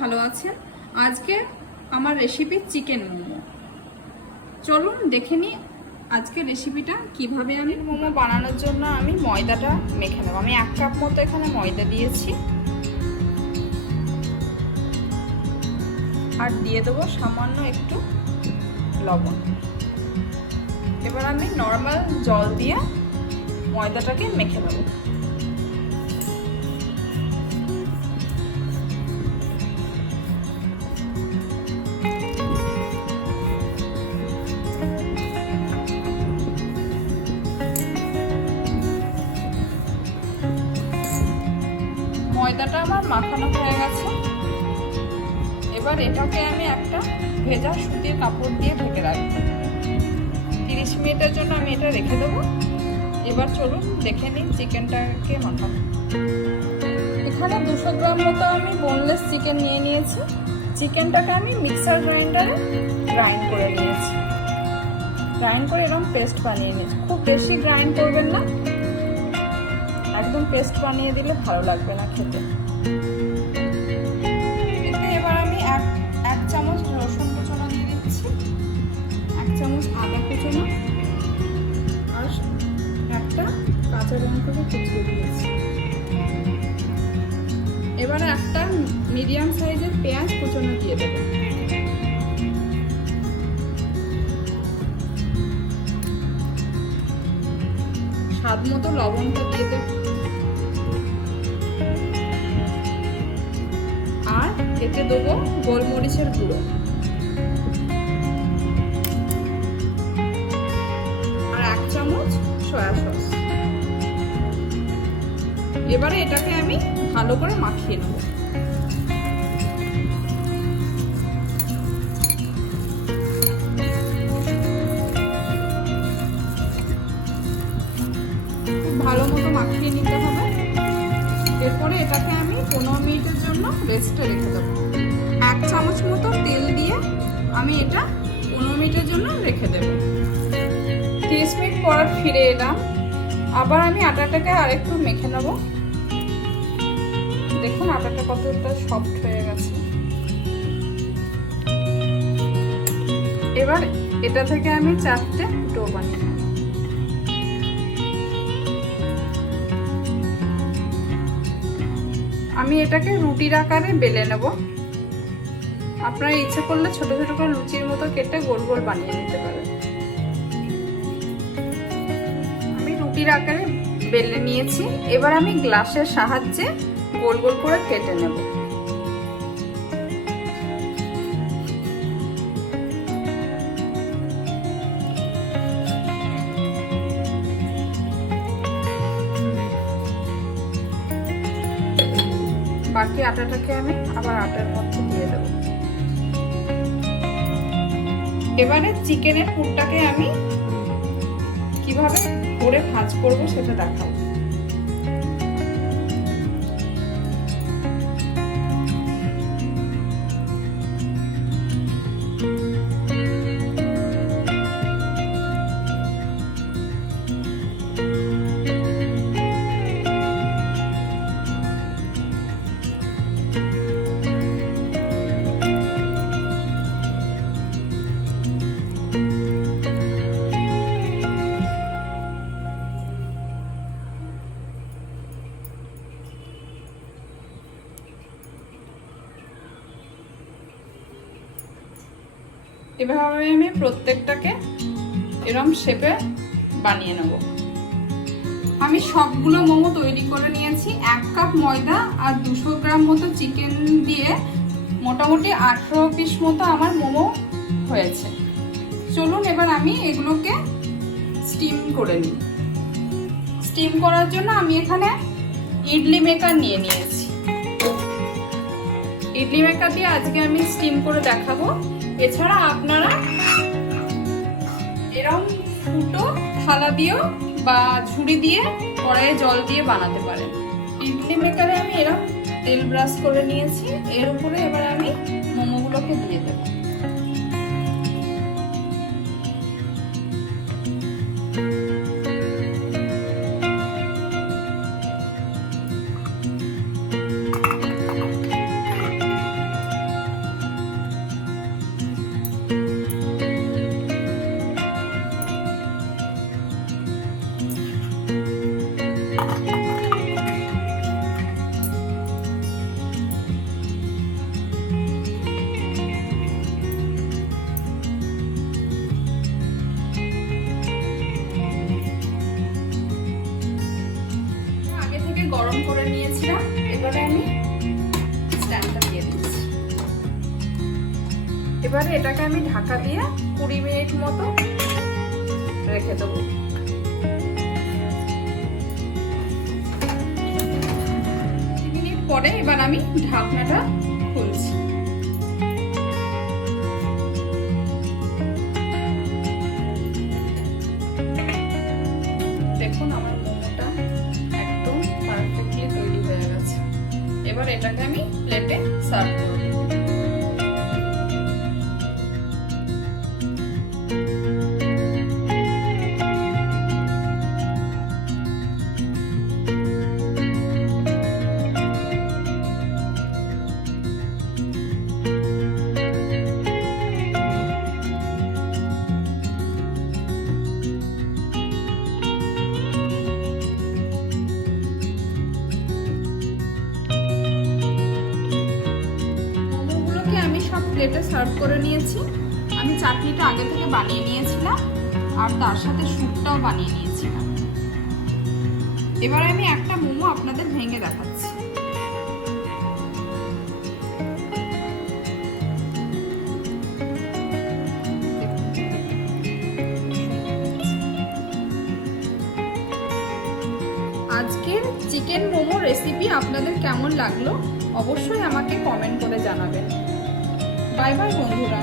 ভালো আছেন। আজকে আমার রেসিপি চিকেন মোমো। চলুন দেখে নিই আজকে রেসিপিটা কিভাবে। আমি মোমো বানানোর জন্য আমি ময়দাটা মেখে নেব। আমি 1 কাপ মতো এখানে ময়দা দিয়েছি, আর দিয়ে দেবো সামান্য একটু লবণ। এবার আমি নর্মাল জল দিয়ে ময়দাটাকে মেখে নেব। ময়দাটা আমার মাখানো হয়ে গেছে। এবার এটাকে আমি একটা ভেজা সুতির কাপড় দিয়ে ঢেকে রাখবো। 30 মিনিটের জন্য আমি এটা রেখে দেবো। এবার চলুন দেখে নিন চিকেনটাকে মাখানো। এখানে 200 গ্রাম মতো আমি বোনলেস চিকেন নিয়ে নিয়েছি। চিকেনটাকে আমি মিক্সার গ্রাইন্ডারে গ্রাইন্ড করে নিয়েছি। গ্রাইন্ড করে এরকম পেস্ট বানিয়ে নিয়েছি। খুব বেশি গ্রাইন্ড করবেন না, একদম পেস্ট বানিয়ে দিলে ভালো লাগবে না খেতে। এবার আমি এক চামচ রসুন কুচনো দিয়ে দিচ্ছি, 1 চামচ আদা কুচনো, আর একটা কাঁচা লঙ্কাকে কুচিয়ে দিয়েছি। এবার একটা মিডিয়াম সাইজের পেঁয়াজ কুচনো দিয়ে দেব। স্বাদ মতো লবণটা দিয়ে দেব, আর এতে দেবো গোলমরিচের গুঁড়ো, আর 1 চামচ সয়া সস। এবারে এটাকে আমি ভালো করে মাখিয়ে নেব। ভালো মতো মাখিয়ে নিতে হবে। এরপরে এটাকে আমি 15 মিনিটের জন্য রেস্টে রেখে দেবো। 1 চামচ মতো তেল দিয়ে আমি এটা 15 মিনিটের জন্য রেখে দেবো। 30 মিনিট পর ফিরে এলাম। আবার আমি আটাটাকে আরেকটু মেখে নেব। দেখুন আটাটা কতটা সফট হয়ে গেছে। এবার এটা থেকে আমি 4টে ডো বানিয়ে নেব। আমি এটাকে রুটির আকারে বেলে নেব। আপনারা ইচ্ছে করলে ছোট ছোট করে লুচির মতো কেটে গোল গোল বানিয়ে নিতে পারেন। আমি রুটির আকারে বেলে নিয়েছি। এবার আমি গ্লাসের সাহায্যে গোল গোল করে কেটে নেব। বাকি আটাটাকে আমি আবার আটার মধ্যে দিয়ে দেব। এবারে চিকেনের পুরটাকে আমি কিভাবে করে ভাঁজ করব সেটা দেখাবো। এভাবে আমি প্রত্যেকটাকে এরকম শেপে বানিয়ে নেব। আমি সবগুলো মোমো তৈরি করে নিয়েছি। 1 কাপ ময়দা আর 200 গ্রাম মতো চিকেন দিয়ে মোটামুটি 18 পিস মতো আমার মোমো হয়েছে। চলুন এবার আমি এগুলোকে স্টিম করে নিই। স্টিম করার জন্য আমি এখানে ইডলি মেকার নিয়ে নিয়েছি। ইডলি মেকার দিয়ে আজকে আমি স্টিম করে দেখাবো। এছাড়া আপনারা এরকম ফুটো থালা দিয়েও বা ঝুড়ি দিয়ে কড়াইয়ে জল দিয়ে বানাতে পারেন। ইডলি মেকারে আমি এরকম তেল ব্রাশ করে নিয়েছি। এর উপরে এবার আমি মোমোগুলোকে দিয়ে দেব। আগে থেকে গরম করে নিয়েছিলাম, এবারে আমি স্ট্যান্ডটা দিয়ে দিচ্ছি। এবারে এটাকে আমি ঢাকা দিয়ে 20 মিনিট মতো রেখে দেবো। 20 মিনিট পরে এবার আমি ঢাকনাটা খুলছি। দেখুন আমার মোমোটা একদম পারফেক্টলি তৈরি হয়ে গেছে। এবার এটাকে আমি প্লেটে সার্ভ করব। আমি সব প্লেটে সার্ভ করে নিয়েছি। আমি চাটনিটা আগে থেকে বানিয়ে নিয়েছিলাম আর তার সাথে স্যুপটাও বানিয়ে নিয়েছিলাম। এবার আমি একটা মোমো আপনাদের ভেঙে দেখাচ্ছি। আজকের চিকেন মোমো রেসিপি আপনাদের কেমন লাগলো অবশ্যই আমাকে কমেন্ট করে জানাবেন। বাই বাই বন্ধুরা।